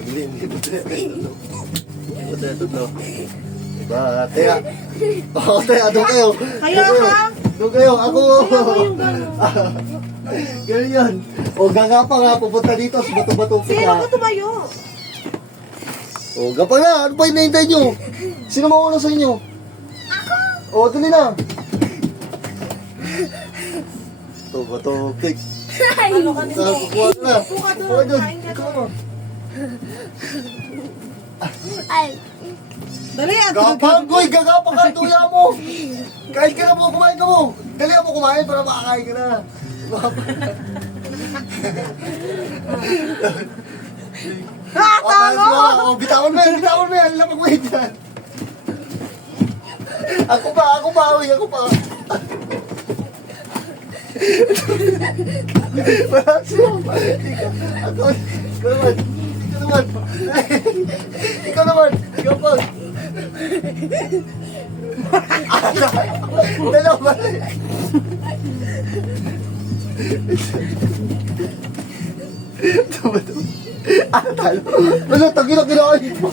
Hindi po tayo. Hindi po tayo totoo. Diba, Tea? Oo, Tea, doon kayo. Kaya ka? Doon kayo, ako. Kaya ko yung gano'n. Ganyan yan. O, ganga pa nga, pupunta dito, bato-bato Sino ka. ko tumayo? O, gapa na, ano pa hinahintay nyo? Sino mauna sa inyo? Ako! O, dali na. Bato-bato, cake. Ano ka nito? Kukuha ka na. Kuha doon, Kuha doon. kain ka Ikaw doon. mo. Dali, Gapang, Goy, gagapang ka, tuya mo. Kain ka na mo, kumain ka mo. Dali mo kumain para makakain ka na. tama! Bitawan mo yan, bitawan mo yan. Lamag mo yan dyan. Ako pa, uy, ako pa. Wala siya. Ikaw naman. Gapang. Dalawa. Tama. Talo. Wala, tagila-gilaan ito.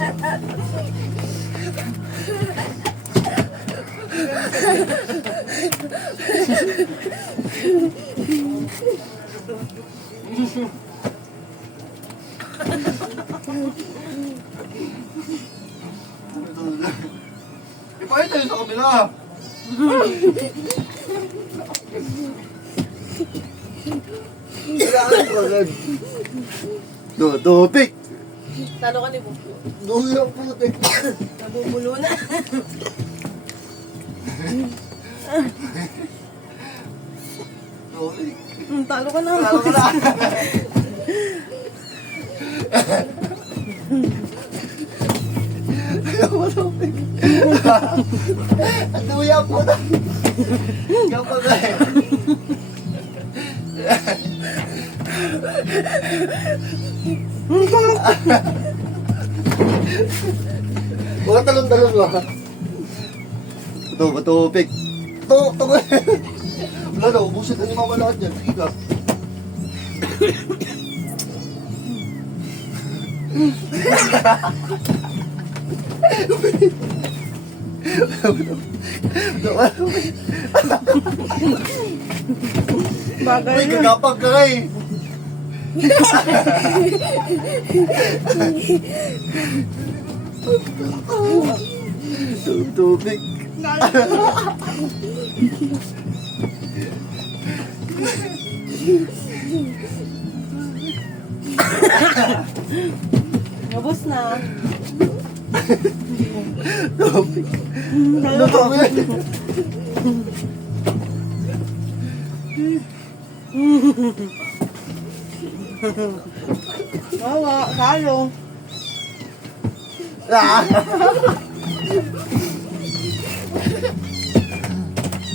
Ipahit tayo sa kabila. Kailangan ko agad. Tupik! Talo ka ni Bubu. Dulo putik. Nabubulo na. Tupik. Talo ka na. Talo ka na. Ayaw mo tupik. Ang duya po na. Ikaw pa ba eh. Mga talon-talon mo. Ito, tupik. Ito. Wala na, ubusin na ni Mama lahat yan. Sige ka. Bagay Uy, na. gagapag ka eh. Tubig. Nabos na. Tubig. Ano to? Wawa, talo.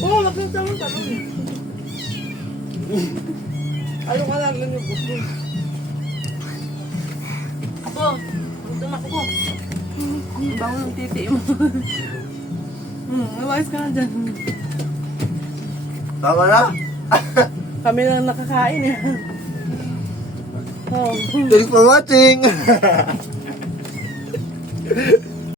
Oo, magkakasama talo. Ano ka lang yung Bubu? Ako, gusto na ako. Ang bango ng titi mo. Nawais ka na dyan. Tama na? Kami lang nakakain eh. Oh. Thanks for watching!